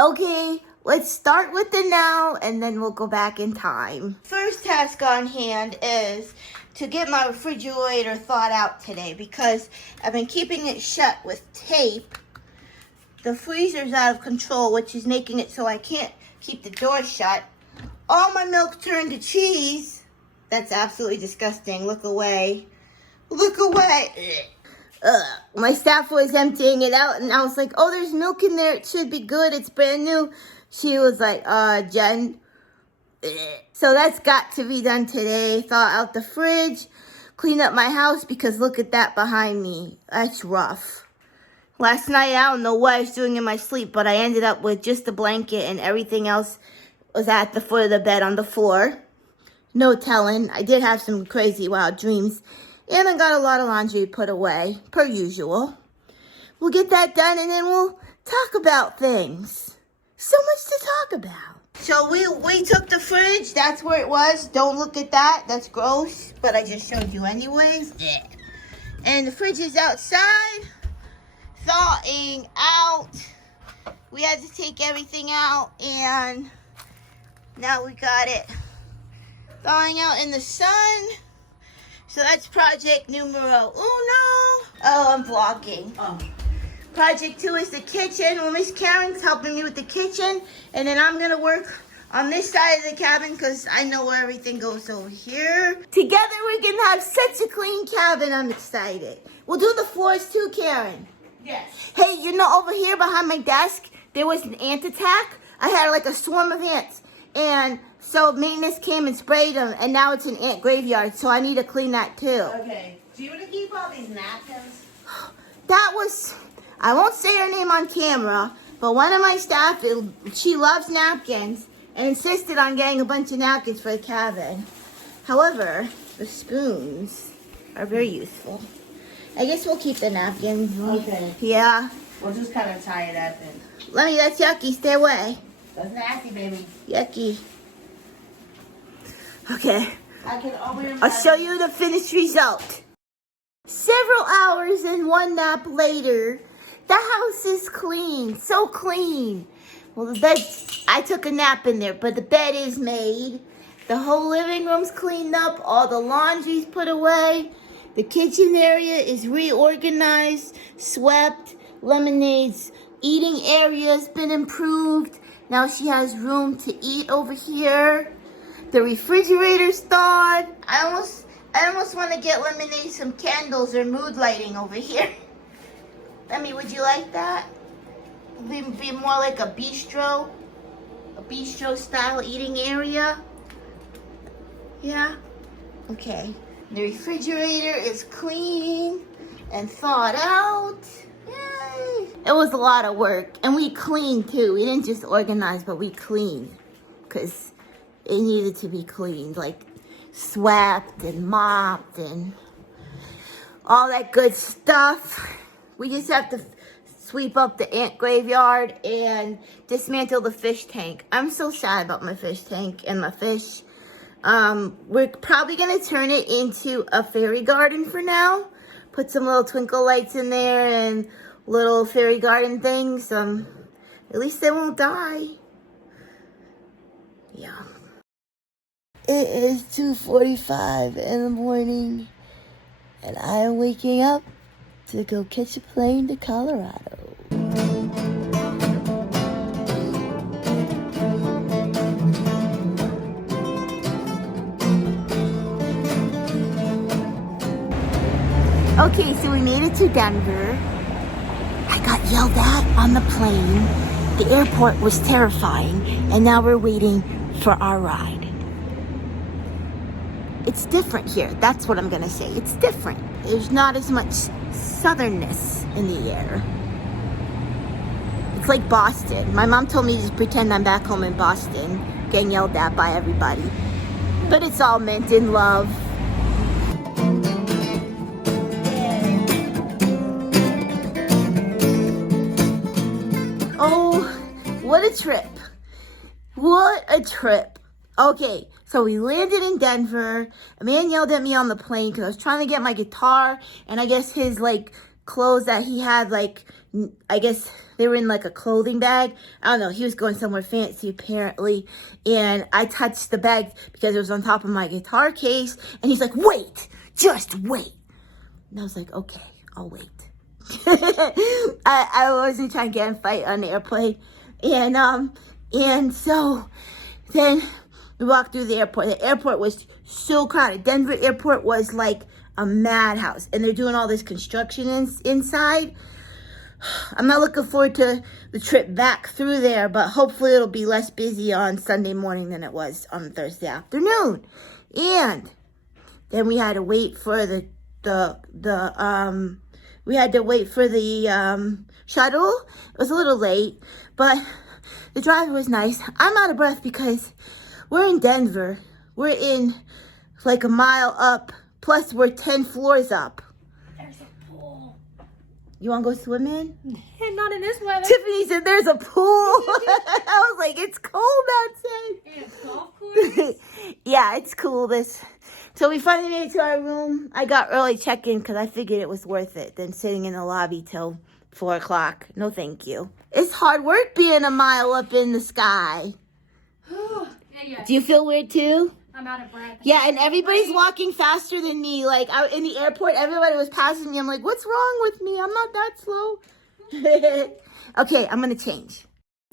Okay, let's start with the now and then we'll go back in time. First task on hand is to get my refrigerator thawed out today because I've been keeping it shut with tape. The freezer's out of control, which is making it so I can't keep the door shut. All my milk turned to cheese. That's absolutely disgusting. Look away. Look away. My staff was emptying it out, and I was like, oh, there's milk in there. It should be good. It's brand new. She was like, Jen. So that's got to be done today. Thaw out the fridge. Clean up my house because look at that behind me. That's rough. Last night, I don't know what I was doing in my sleep, but I ended up with just a blanket and everything else was at the foot of the bed on the floor. No telling. I did have some crazy wild dreams. And I got a lot of laundry put away, per usual. We'll get that done and then we'll talk about things. So much to talk about. So we took the fridge. That's where it was. Don't look at that. That's gross. But I just showed you anyways. Yeah. And the fridge is outside. Thawing out. We had to take everything out. And now we got it thawing out in the sun. So that's project numero uno. Oh, I'm vlogging. Oh. Project 2 is the kitchen. Well, Miss Karen's helping me with the kitchen. And then I'm going to work on this side of the cabin because I know where everything goes over here. Together we're going to have such a clean cabin. I'm excited. We'll do the floors too, Karen. Yes. Hey, you know, over here behind my desk, there was an ant attack. I had like a swarm of ants. And so maintenance came and sprayed them, and now it's an ant graveyard, so I need to clean that too. Okay. Do you want to keep all these napkins? That was, I won't say her name on camera, but one of my staff, she loves napkins and insisted on getting a bunch of napkins for the cabin. However, the spoons are very useful. I guess we'll keep the napkins. Okay. Yeah. We'll just kind of tie it up and... Let me, that's yucky, stay away. That's nasty, baby. Yucky. Okay. I'll show you the finished result. Several hours and one nap later, the house is clean. So clean. Well, the bed, I took a nap in there, but the bed is made. The whole living room's cleaned up. All the laundry's put away. The kitchen area is reorganized, swept. Lemonade's eating area's been improved. Now she has room to eat over here. The refrigerator's thawed. I almost want to get Lemonade some candles or mood lighting over here. Lemmy, would you like that? Be more like a bistro style eating area. Yeah? Okay. The refrigerator is clean and thawed out. Yay! It was a lot of work, and we cleaned too. We didn't just organize, but we cleaned because it needed to be cleaned, like swept and mopped and all that good stuff. We just have to sweep up the ant graveyard and dismantle the fish tank. I'm so sad about my fish tank and my fish. We're probably gonna turn it into a fairy garden for now. Put some little twinkle lights in there and little fairy garden things. At least they won't die. Yeah. It is 2:45 in the morning, and I am waking up to go catch a plane to Colorado. Okay, so we made it to Denver. I got yelled at on the plane. The airport was terrifying, and now we're waiting for our ride. It's different here. That's what I'm gonna say. It's different. There's not as much southernness in the air. It's like Boston. My mom told me to just pretend I'm back home in Boston, getting yelled at by everybody. But it's all meant in love. Oh, what a trip. What a trip. Okay, so we landed in Denver. A man yelled at me on the plane because I was trying to get my guitar, and I guess his, like, clothes that he had, like, I guess They were in like a clothing bag. I don't know. He was going somewhere fancy apparently. And I touched the bag because it was on top of my guitar case. And he's like, wait, just wait. And I was like, okay, I'll wait. I wasn't trying to get in a fight on the airplane. And so then we walked through the airport. The airport was so crowded. Denver airport was like a madhouse. And they're doing all this construction inside. I'm not looking forward to the trip back through there, but hopefully it'll be less busy on Sunday morning than it was on Thursday afternoon. And then we had to wait for the shuttle. It was a little late, but the drive was nice. I'm out of breath because we're in Denver. We're in like a mile up, plus we're 10 floors up. There's a pool. You want to go swimming? Not in this weather. Tiffany said there's a pool. I was like, it's cold outside. And it's golf course. Yeah, it's cool. So we finally made it to our room. I got early check-in because I figured it was worth it than sitting in the lobby till 4 o'clock. No, thank you. It's hard work being a mile up in the sky. Yeah. Do you feel weird too? I'm out of breath. Yeah, and everybody's walking faster than me. Like, out in the airport, everybody was passing me. I'm like, what's wrong with me? I'm not that slow. Okay, I'm going to change.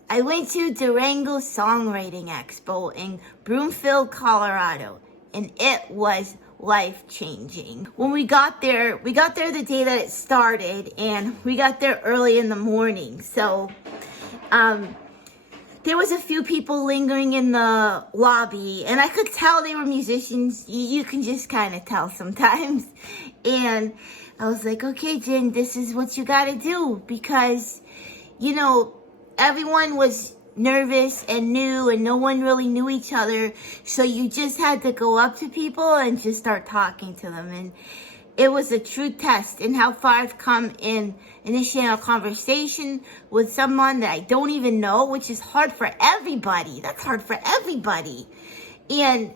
I went to Durango Songwriting Expo in Broomfield, Colorado, and it was life-changing. When we got there the day that it started, and we got there early in the morning. So, there was a few people lingering in the lobby, and I could tell they were musicians. You can just kind of tell sometimes. And I was like, okay, Jen, this is what you got to do, because, you know, everyone was nervous and new, and no one really knew each other. So you just had to go up to people and just start talking to them. And it was a true test in how far I've come in initiating a conversation with someone that I don't even know, which is hard for everybody. That's hard for everybody. And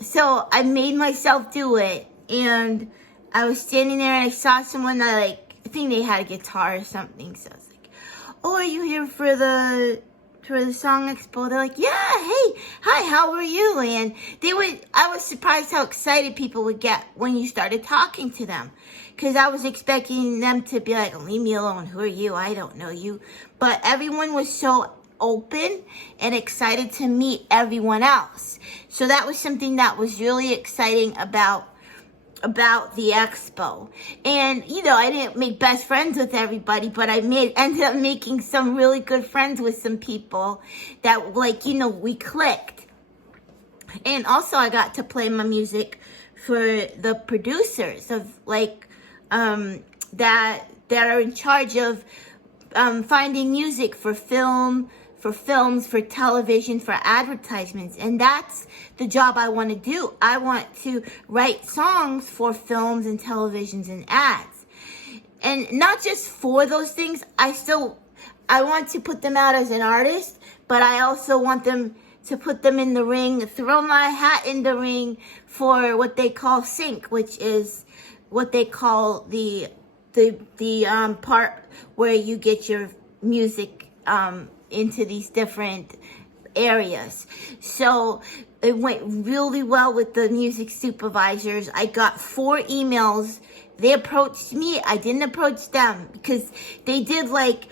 so I made myself do it. And I was standing there and I saw someone that, like, I think they had a guitar or something. So I was like, oh, are you here for the Song Expo? They're like, yeah, hey, hi, how are you? And I was surprised how excited people would get when you started talking to them. Because I was expecting them to be like, leave me alone, who are you? I don't know you. But everyone was so open and excited to meet everyone else. So that was something that was really exciting about the expo. And, you know, I didn't make best friends with everybody, but I ended up making some really good friends with some people that, like, you know, we clicked. And also I got to play my music for the producers of, like, that are in charge of finding music for films, for television, for advertisements. And that's the job I want to do. I want to write songs for films and televisions and ads. And not just for those things, I want to put them out as an artist, but I also want them to put them in the ring, throw my hat in the ring for what they call sync, which is what they call the part where you get your music into these different areas. So it went really well with the music supervisors. I got 4 emails. They approached me. I didn't approach them because they did, like,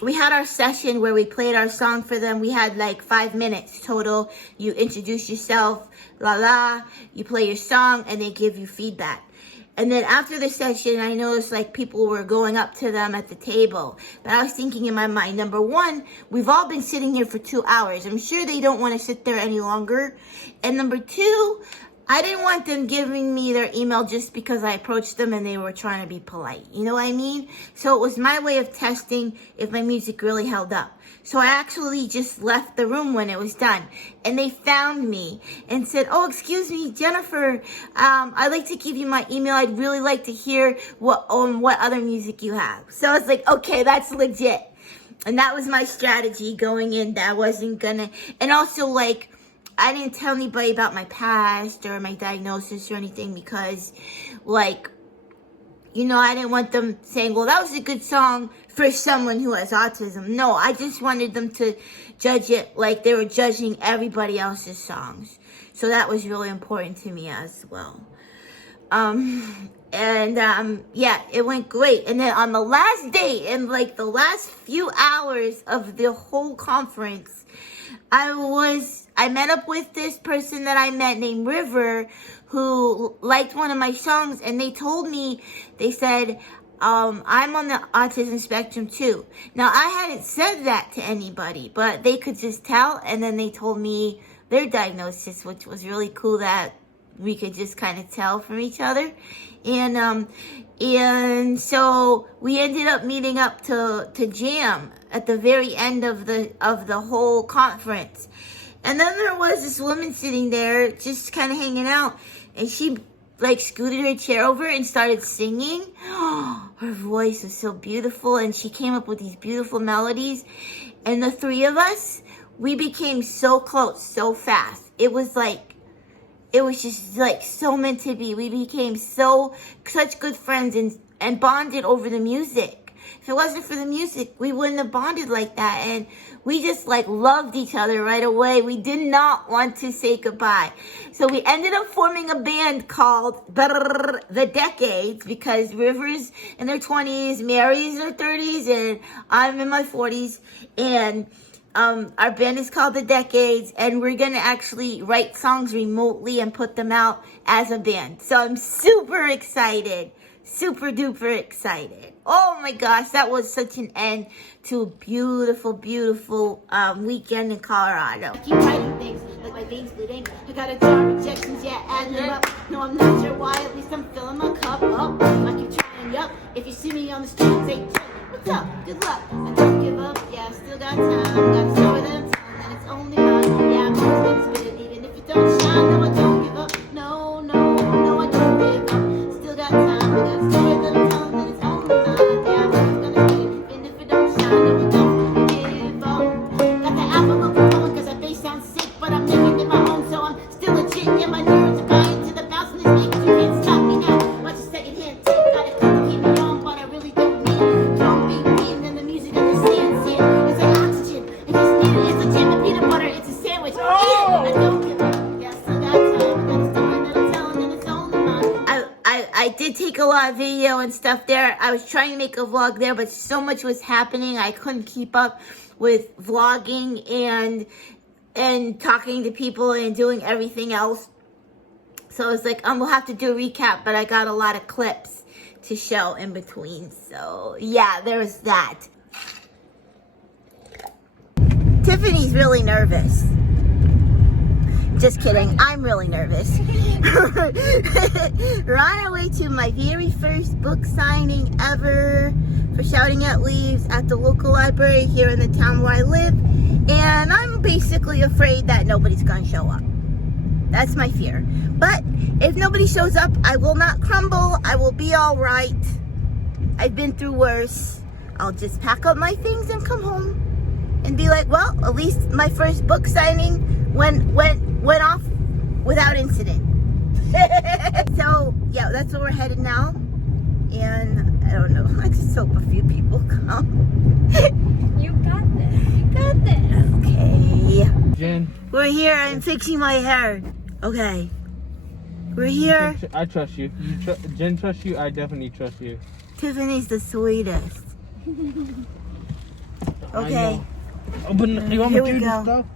we had our session where we played our song for them. We had like 5 minutes total. You introduce yourself, you play your song, and they give you feedback. And then after the session, I noticed, like, people were going up to them at the table. But I was thinking in my mind, number one, we've all been sitting here for 2 hours. I'm sure they don't want to sit there any longer. And number two, I didn't want them giving me their email just because I approached them and they were trying to be polite. You know what I mean? So it was my way of testing if my music really held up. So I actually just left the room when it was done. And they found me and said, oh, excuse me, Jennifer, I'd like to give you my email. I'd really like to hear what other music you have. So I was like, okay, that's legit. And that was my strategy going in, that I wasn't gonna, and also, like, I didn't tell anybody about my past or my diagnosis or anything because, like, you know, I didn't want them saying, well, that was a good song for someone who has autism. No, I just wanted them to judge it like they were judging everybody else's songs. So that was really important to me as well. Yeah, it went great. And then on the last day, in like the last few hours of the whole conference, I met up with this person that I met named River, who liked one of my songs, and they told me, they said, I'm on the autism spectrum too. Now, I hadn't said that to anybody, but they could just tell, and then they told me their diagnosis, which was really cool that we could just kind of tell from each other. And so we ended up meeting up to jam at the very end of the whole conference. And then there was this woman sitting there just kind of hanging out, and she like scooted her chair over and started singing. Her voice was so beautiful, and she came up with these beautiful melodies. And the three of us, we became so close so fast. It was just like so meant to be. We became such good friends and bonded over the music. If it wasn't for the music, we wouldn't have bonded like that. And we just like loved each other right away. We did not want to say goodbye. So we ended up forming a band called The Decades, because River's in their 20s, Mary's in her 30s, and I'm in my 40s. And our band is called The Decades, and we're going to actually write songs remotely and put them out as a band. So I'm super excited. Super duper excited. Oh my gosh, that was such an end to a beautiful, beautiful weekend in Colorado. I keep writing things like my veins bleeding. I got a jar of rejections, yeah, adding them up. No, I'm not sure why, at least I'm filling my cup up. I keep trying, yup. If you see me on the street, say, what's up? Good luck. I don't give up, yeah, I still got time. Got a story that I'm telling, and it's only mine. Yeah, I'm always gonna spit it, even if you don't shine. No, I don't give up. No, no, no, I don't give up. Still got time. I got a story that I'm telling, and it's only mine. Yeah, I'm always gonna spit it, even if it don't shine. No, I don't give up. Got the album of Oklahoma, cause I face sounds sick, but I'm living in my own, so I'm still legit. Yeah, my nerves are buying to the bounce in this beat, you can't stop me now. Watch a second-hand tape, got it to keep me on, but I really don't need it. Don't be mean, and the music understands it. It's like oxygen, I just need it. It's a jam and peanut butter, it's a sandwich. Eat it, I don't give up. Yeah, I still got time. I got a story that I'm telling, and it's only mine. I did take a lot of video and stuff there. I was trying to make a vlog there, but so much was happening, I couldn't keep up with vlogging and talking to people and doing everything else. So I was like, we'll have to do a recap, but I got a lot of clips to show in between. So yeah, there's that. Tiffany's really nervous. Just kidding, I'm really nervous. We're on our way to my very first book signing ever for Shouting at Leaves at the local library here in the town where I live. And I'm basically afraid that nobody's gonna show up. That's my fear. But if nobody shows up, I will not crumble. I will be all right. I've been through worse. I'll just pack up my things and come home and be like, well, at least my first book signing went off without incident. So yeah, that's where we're headed now. And I don't know, I just hope a few people come. You got this. You got this. Okay. Jen. We're here. I'm fixing my hair. Okay. We're here. I trust you. Jen trusts you. I definitely trust you. Tiffany's the sweetest. Okay. Open. You want me Here to we do go. this stuff?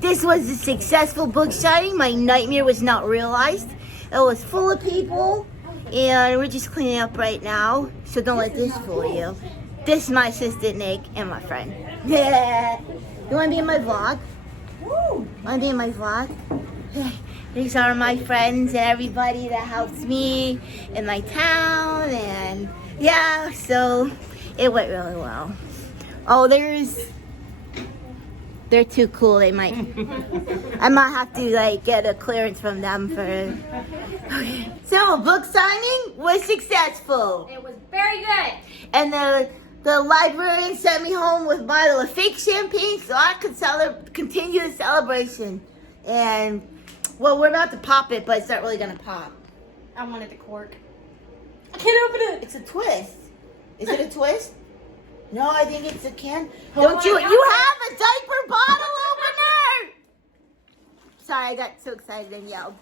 This was a successful book signing. My nightmare was not realized. It was full of people, and we're just cleaning up right now. So don't let this fool you. This is my assistant Nick and my friend. You want to be in my vlog? Want to be in my vlog? These are my friends and everybody that helps me in my town, and yeah, so it went really well. Oh, they're too cool. They might, I might have to like get a clearance from them for. Okay. So book signing was successful. It was very good. And the librarian sent me home with a bottle of fake champagne so I could continue the celebration. And well, we're about to pop it, but it's not really gonna pop. I wanted the cork. I can't open it. It's a twist. Is it a twist? No, I think it's a can. Oh Don't my you? God. You have a diaper bottle opener. Sorry, I got so excited and yelled.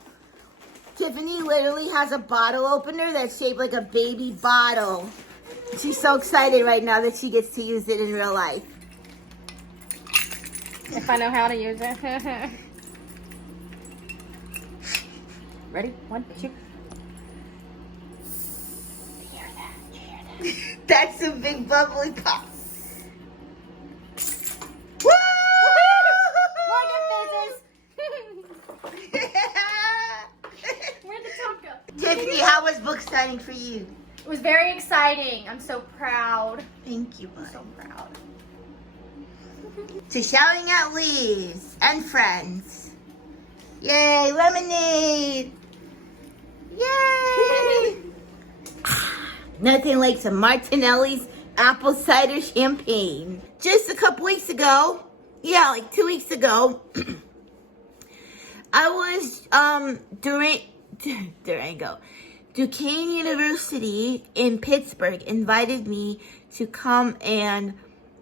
Tiffany literally has a bottle opener that's shaped like a baby bottle. She's so excited right now that she gets to use it in real life. If I know how to use it. Ready? 1, 2. That's a big bubbly pop. Woo! Look at this. Where'd the top go? Tiffany, how was book signing for you? It was very exciting. I'm so proud. Thank you, bud. So proud. To Shouting at Leaves and Friends. Yay, lemonade! Yay! Nothing like some Martinelli's apple cider champagne. Just a couple weeks ago, yeah, like 2 weeks ago, I was Durango. Duquesne University in Pittsburgh invited me to come and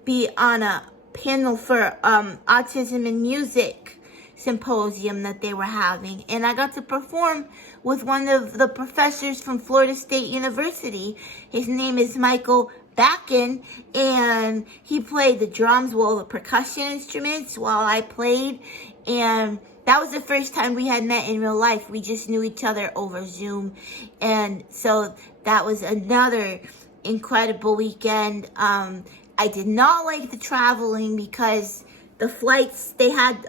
be on a panel for autism and music symposium that they were having, and I got to perform with one of the professors from Florida State University. His name is Michael Backen, and he played the drums, well, the percussion instruments, while I played, and that was the first time we had met in real life. We just knew each other over Zoom, and so that was another incredible weekend. I did not like the traveling because the flights they had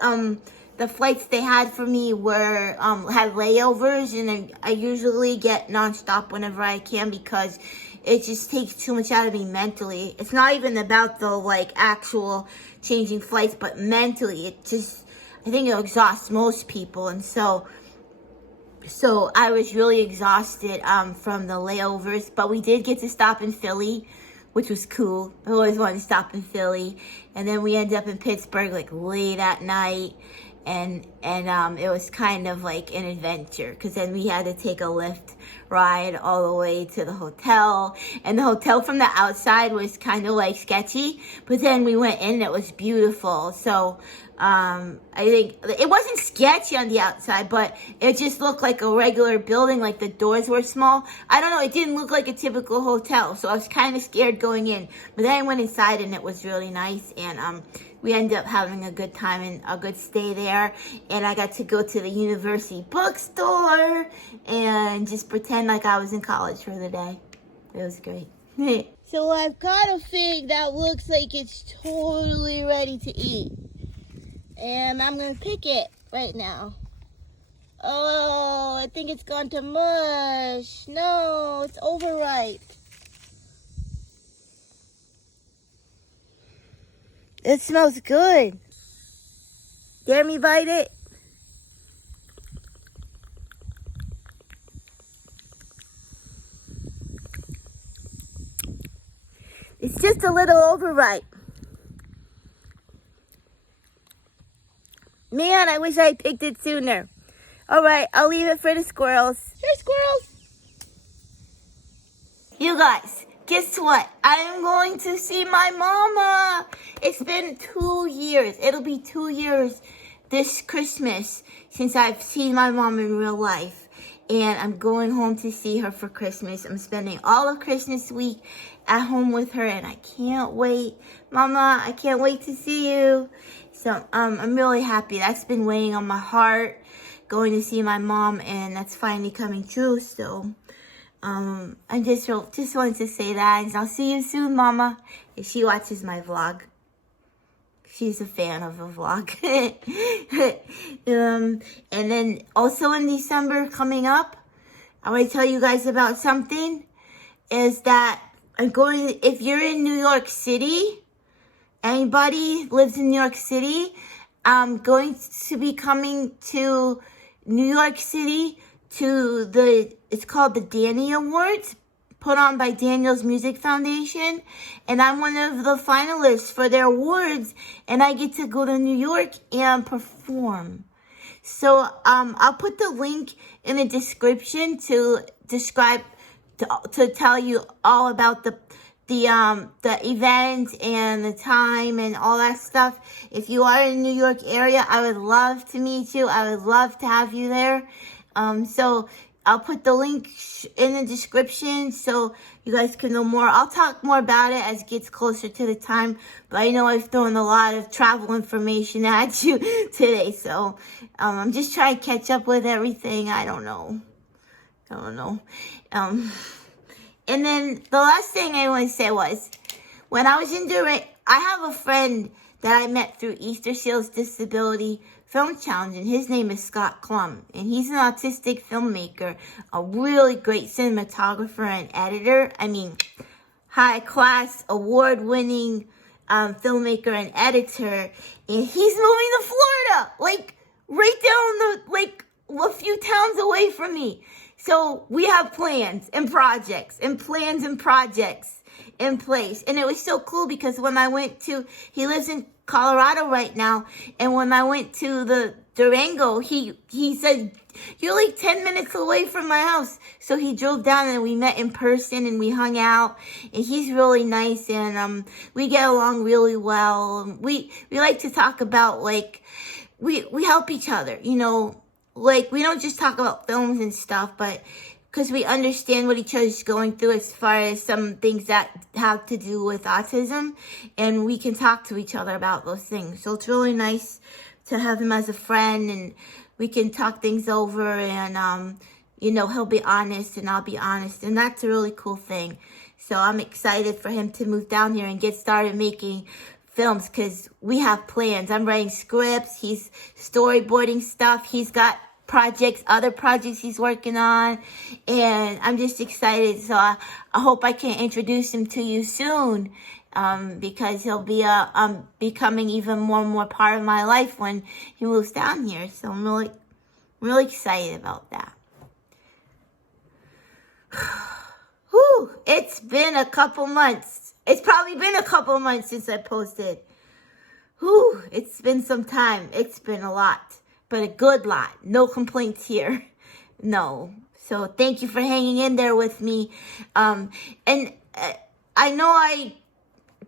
for me were had layovers, and I usually get nonstop whenever I can because it just takes too much out of me mentally. It's not even about the like actual changing flights, but mentally it just, I think it exhausts most people, and so I was really exhausted from the layovers, but we did get to stop in Philly, which was cool. I always wanted to stop in Philly, and then we ended up in Pittsburgh like late at night, and it was kind of like an adventure because then we had to take a Lyft ride all the way to the hotel, and the hotel from the outside was kind of like sketchy, but then we went in and it was beautiful. So I think it wasn't sketchy on the outside, but it just looked like a regular building, like the doors were small. I don't know, it didn't look like a typical hotel, so I was kind of scared going in, but then I went inside and it was really nice, and we ended up having a good time and a good stay there, and I got to go to the university bookstore and just pretend like I was in college for the day. It was great. So I've got a fig that looks like it's totally ready to eat, and I'm gonna pick it right now. Oh, I think it's gone to mush. No, it's overripe. It smells good. Dare me bite it? It's just a little overripe. Man, I wish I had picked it sooner. All right, I'll leave it for the squirrels. Here, squirrels. You guys, guess what? I am going to see my mama. It's been 2 years. It'll be 2 years this Christmas since I've seen my mom in real life. And I'm going home to see her for Christmas. I'm spending all of Christmas week at home with her, and I can't wait. Mama, I can't wait to see you. So I'm really happy. That's been weighing on my heart, going to see my mom, and that's finally coming true. So I just wanted to say that, and I'll see you soon, Mama, if she watches my vlog. She's a fan of a vlog. And then also in December coming up, I want to tell you guys about something, is that I'm going, if you're in New York City, anybody lives in New York City, I'm going to be coming to New York City to it's called the Danny Awards, put on by Daniel's Music Foundation, and I'm one of the finalists for their awards, and I get to go to New York and perform. So I'll put the link in the description to describe to tell you all about the event and the time and all that stuff. If you are in the New York area, I would love to meet you. I would love to have you there. So I'll put the link in the description so you guys can know more. I'll talk more about it as it gets closer to the time, but I know I've thrown a lot of travel information at you today, so I'm just trying to catch up with everything. I don't know. And then the last thing I want to say was, when I was in Durango, I have a friend that I met through Easter Seals Disability Film Challenge, and his name is Scott Klum, and he's an autistic filmmaker, a really great cinematographer and editor. I mean, high-class, award-winning filmmaker and editor, and he's moving to Florida, like, right down a few towns away from me. So we have plans and projects in place. And it was so cool because when I went to, he lives in Colorado right now, and when I went to the Durango, he said, you're like 10 minutes away from my house. So he drove down and we met in person and we hung out, and he's really nice, and we get along really well. We like to talk about, like, we help each other, you know. Like, we don't just talk about films and stuff, but because we understand what each other's going through as far as some things that have to do with autism, and we can talk to each other about those things. So it's really nice to have him as a friend, and we can talk things over, and, you know, he'll be honest and I'll be honest, and that's a really cool thing. So I'm excited for him to move down here and get started making films, because we have plans. I'm writing scripts, he's storyboarding stuff, he's got other projects he's working on, and I'm just excited. So I hope I can introduce him to you soon, because he'll be becoming even more and more part of my life when he moves down here. So I'm really excited about that. Whew, it's been a couple months. It's probably been a couple months since I posted. Whew, it's been some time. It's been a lot, but a good lot. No complaints here. No. So thank you for hanging in there with me. And I know I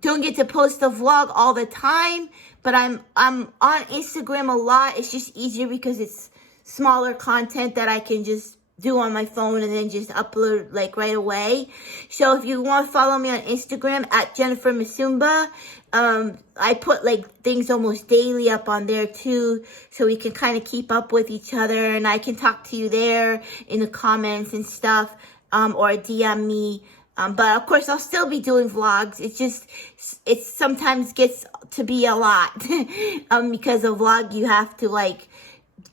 don't get to post a vlog all the time, but I'm on Instagram a lot. It's just easier because it's smaller content that I can just do on my phone and then just upload like right away. So if you want to follow me on Instagram at Jennifer Musumba, I put like things almost daily up on there too, so we can kind of keep up with each other, and I can talk to you there in the comments and stuff, or DM me. But of course I'll still be doing vlogs. It sometimes gets to be a lot, because a vlog you have to like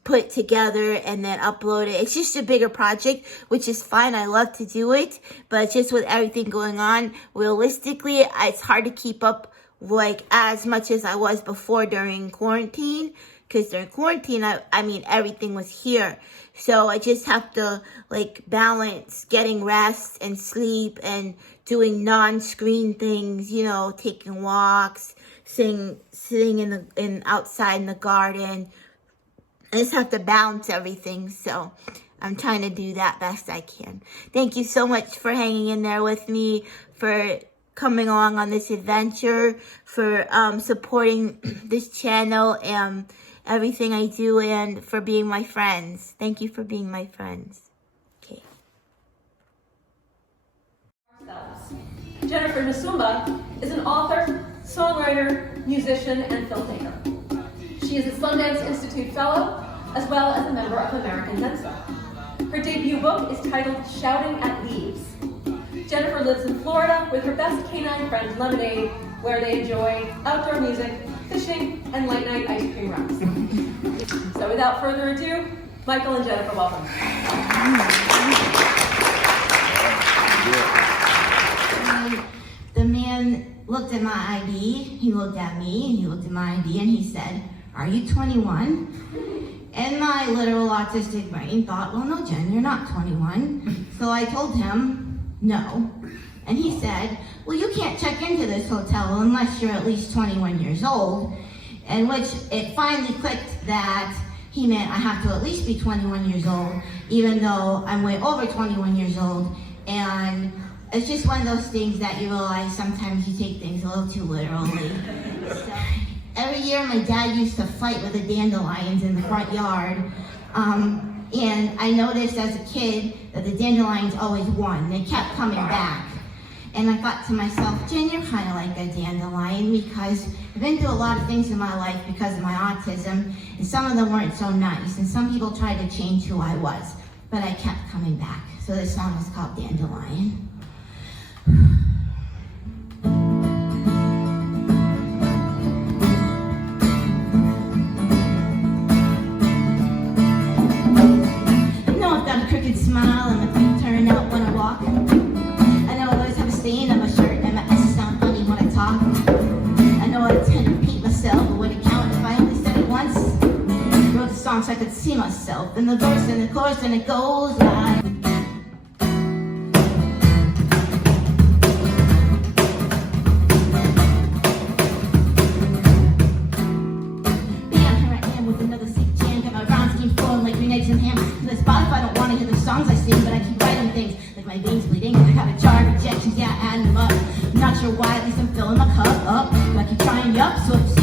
put together and then upload it. It's just a bigger project, which is fine. I love to do it, but just with everything going on, realistically, it's hard to keep up like as much as I was before during quarantine, because during quarantine, I mean, everything was here. So I just have to like balance getting rest and sleep and doing non-screen things, you know, taking walks, sitting outside in the garden. I just have to balance everything, so I'm trying to do that best I can. Thank you so much for hanging in there with me, for coming along on this adventure, for supporting this channel and everything I do, and for being my friends. Thank you for being my friends. Okay. Jennifer Musumba is an author, songwriter, musician, and filmmaker. She is a Sundance Institute Fellow, as well as a member of American Zenza. Her debut book is titled Shouting at Leaves. Jennifer lives in Florida with her best canine friend Lemonade, where they enjoy outdoor music, fishing, and late night ice cream runs. So without further ado, Michael and Jennifer, welcome. The man looked at my ID, he looked at me, and he looked at my ID, and he said, "Are you 21? And my literal autistic brain thought, well, no, Jen, you're not 21. So I told him, no. And he said, well, you can't check into this hotel unless you're at least 21 years old. And which it finally clicked that he meant I have to at least be 21 years old, even though I'm way over 21 years old. And it's just one of those things that you realize sometimes you take things a little too literally. So, every year my dad used to fight with the dandelions in the front yard. And I noticed as a kid that the dandelions always won. They kept coming back. And I thought to myself, Jen, you're kind of like a dandelion, because I've been through a lot of things in my life because of my autism, and some of them weren't so nice, and some people tried to change who I was, but I kept coming back. So this song is called Dandelion. I know I've got a crooked smile and my feet turn out when I walk. I know I always have a stain on my shirt and my S's sound funny when I talk. I know I tend to repeat myself, but would it count if I only said it once? I wrote the song so I could see myself in the verse and the chorus, and it goes like. Songs I sing, but I keep writing things like my veins bleeding. I got a jar of rejections, yeah, adding them up. I'm not sure why, at least I'm filling my cup up. But I keep trying, yup, so